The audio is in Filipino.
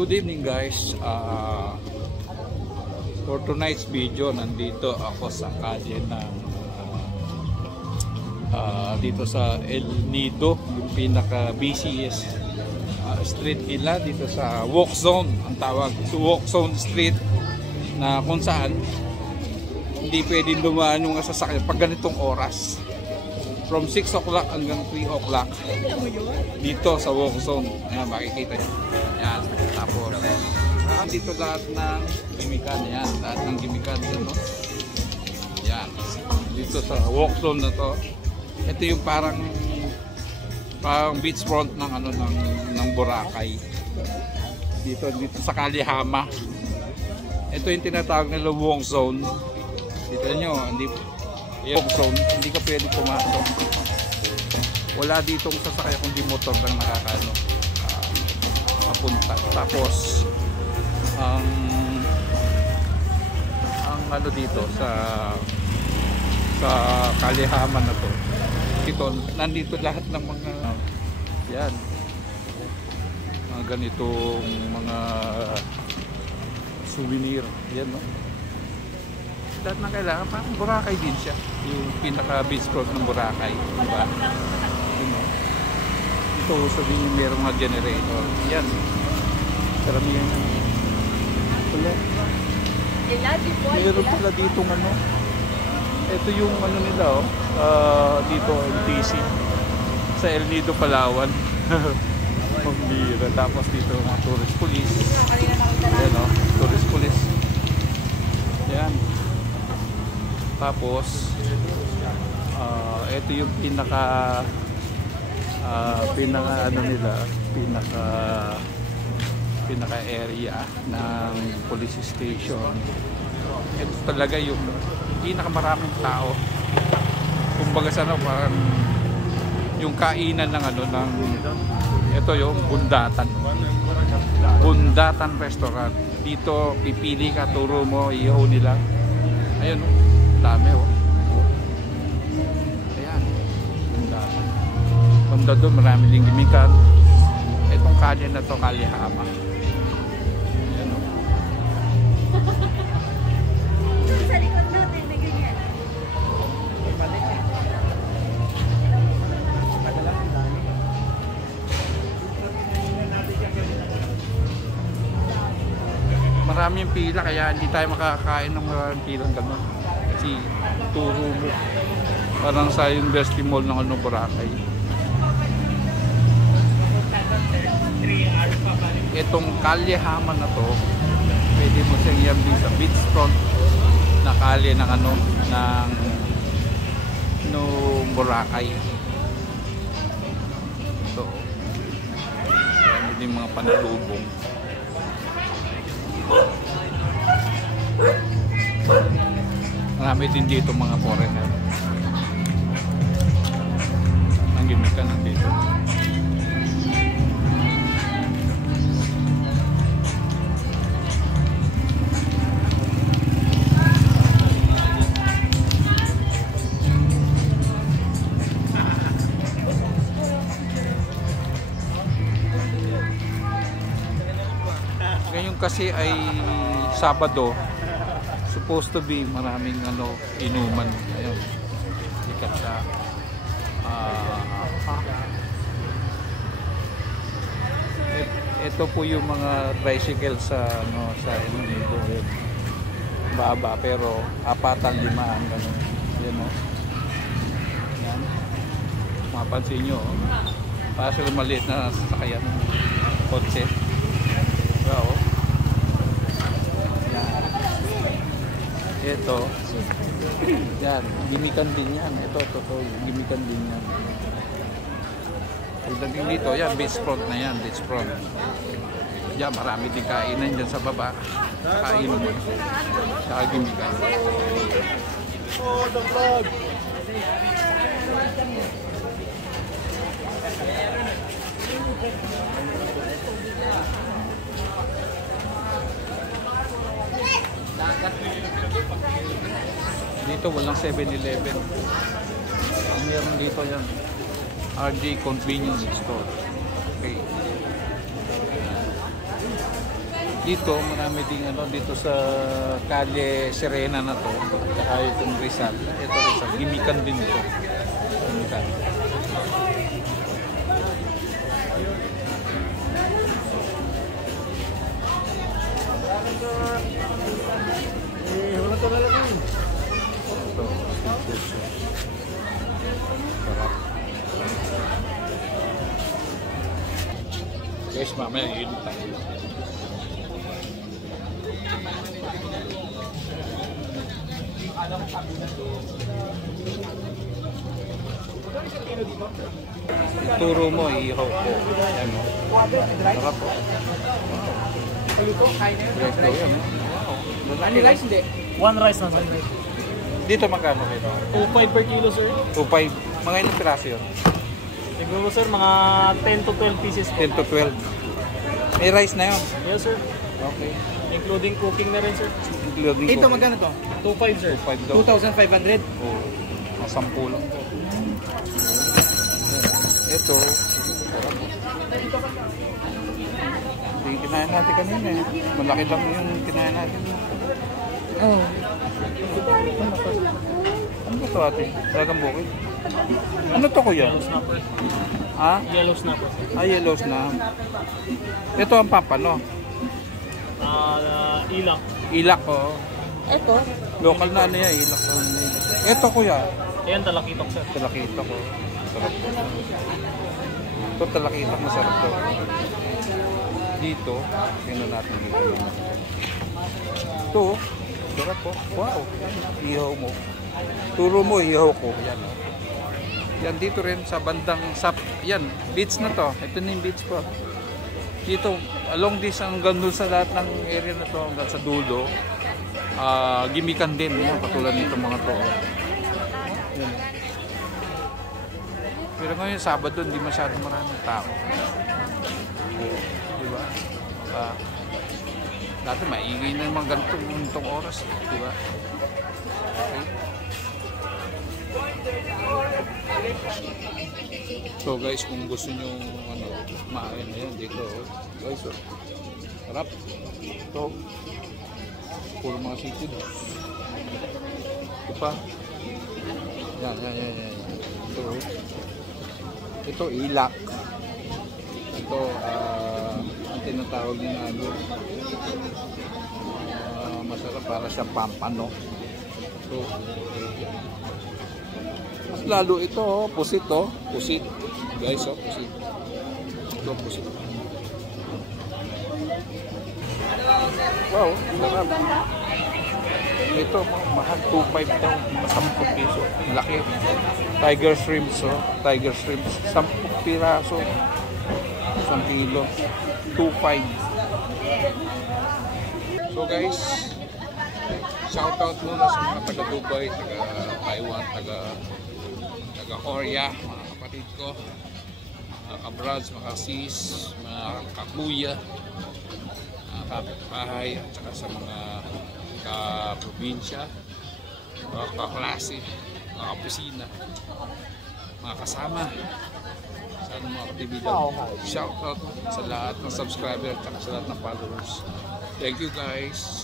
Good evening guys. For tonight's video, nandito ako sa kalye ng dito sa El Nido, yung pinaka busiest street nila dito sa walk zone, ang tawag. So walk zone street na kung saan hindi pwedeng dumaan yung sasakyan pag ganitong oras. From 6 o'clock hanggang 3 o'clock dito sa walk zone. Ayan, makikita nyo. Ayan. Tapos, dito lahat ng gimikan. Ayan, lahat ng gimikan. No? Ayan. Dito sa walk zone na to. Ito yung parang beachfront ng ng Boracay. Dito sa Kalihama. Ito yung tinatawag nila walk zone. Dito nyo, walk zone, hindi ka pwede pumasok. Wala ditong sasakay kundi motor lang mapunta. Tapos ang dito sa Kalihama na to, nandito lahat ng mga yan, mga ganitong mga souvenir yan, no? Lahat na kailangan, parang Boracay din siya, yung pinaka beach front ng Boracay, diba? Ito sabihin yung merong mga generator yan, karamihan wala, meron pala ditong ito yung nila, dito LTC sa El Nido, Palawan. Pambira. Tapos dito mga tourist police, yan, tourist police yan. Tapos ito yung pinaka area ng police station. Ito talaga yung pinakamaraming tao. Kumbaga parang yung kainan ng ito yung Bundatan Restaurant. Dito pipili ka, turo mo, ihaw nila. Ayun, dami ayan, Bundatan. Bunda doon, marami ding gimikan. Itong kalye na to, Kalihama. Ayan, sa likod natin, may ganyan. Maraming pila, kaya hindi tayo makakain ng maraming pilang gano'n. Kasi turo mo. Parang sa University Mall ng Boracay. Itong Kalihama na to, pwede mo siyang yambi sa beachfront na kalye ng Boracay. So, marami din mga panalubong. Marami din dito mga foreigner. Ang gimikan nandito. Ngayon kasi ay Sabado, supposed to be maraming inuman. Ayun, sikat sa ito po yung mga tricycle sa El Nido. Baba, pero 4-5 ganun. Yan, yan, mapansin nyo, para sila maliit na sasakyan, kotse. Wow. Ito, yan, gimikan din yan. Ito, gimikan din yan. Pagdating dito, yan, beachfront na yan, beachfront. Yan, marami din kainan dyan sa baba. Kainan mo. Saka gimikan. Oh, the vlog! Dito walang 7-Eleven. Meron dito yan, RJ Convenience Store. Okay. Dito, marami ding ano, dito sa Calle Serena na to. Tsaka itong Rizal. Ito Rizal, gimikan din ito. Gimikan. Wala ka lalagay. Ito, puso. Sarap. Guys, mamaya yun tayo. Ituro mo, ihaw ko. Ayan mo. Sarap po. Presto yan. Wow. Ano rice hindi? One rice na sir. Dito magkano ito? 2.5 per kilo sir. 2.5. Mga ilang piraso yun? Siguro sir mga 10 to 12 pieces po. 10 to 12. May rice na yun. Yes sir. Okay. Including cooking na rin sir. Including Ito ko. magkano to? 2.5 sir. 5 daw. 2,500. Oo. Masampu lang po. Ito. Yung kinain natin kanina eh. Malaki lang yung kinain natin. Oh. Ano ba ito ate? Talagang bukid? Ano to kuya? Yellow snapper. Ha? Yellow snapper sir. Ah, yellow snap. Ito ang papano. Ilak. Ilak oh. Ito? Local na ano yan, ilak. Ito kuya. Ayan talakitok sir. Talakitok ko. Sarap. Ito talakitok, masarap to. Dito, tingnan natin dito. Ito, sarap po. Wow, ihaw mo. Turo mo, ihaw ko. Yan, oh. Yan dito rin sa bandang yan, beach na to. Ito na yung beach po. Dito, along this hanggang doon sa lahat ng area na to, hanggang sa dulo, gimikan din. Yan, katulad nito mga to. Yan. Pero ngayon, Sabado, hindi masyadong maraming tao. Diba? Dati maingay na yung mga ganitong oras. Diba? Okay. So guys, kung gusto nyo ano, maain na yan dito. Guys, oh. Sarap. Ito. Puro mga seafood. Ito pa. Yan. Ito ilak. Ito ang tinatawag niya na ano, masarap para sa pampano. So mas lalo ito pusit pusit guys, pusit. Ito pusit. Wow, sarap. Ito, mahal, 2.5 daw, 10 piso. Laki. Tiger shrimps, Tiger shrimps, 10 piraso. 1 kilo. 2.5. So guys, shoutout muna sa mga taga Dubai, taga Taiwan, taga Korea, mga kapatid ko, mga kabrads, mga sis, mga kakuya, mga kapitbahay, at saka sa mga ka-probinsya, mga kaklase, mga kapisina, mga kasama sa mga katibigan. Shoutout sa lahat ng subscriber at sa lahat ng followers. Thank you guys.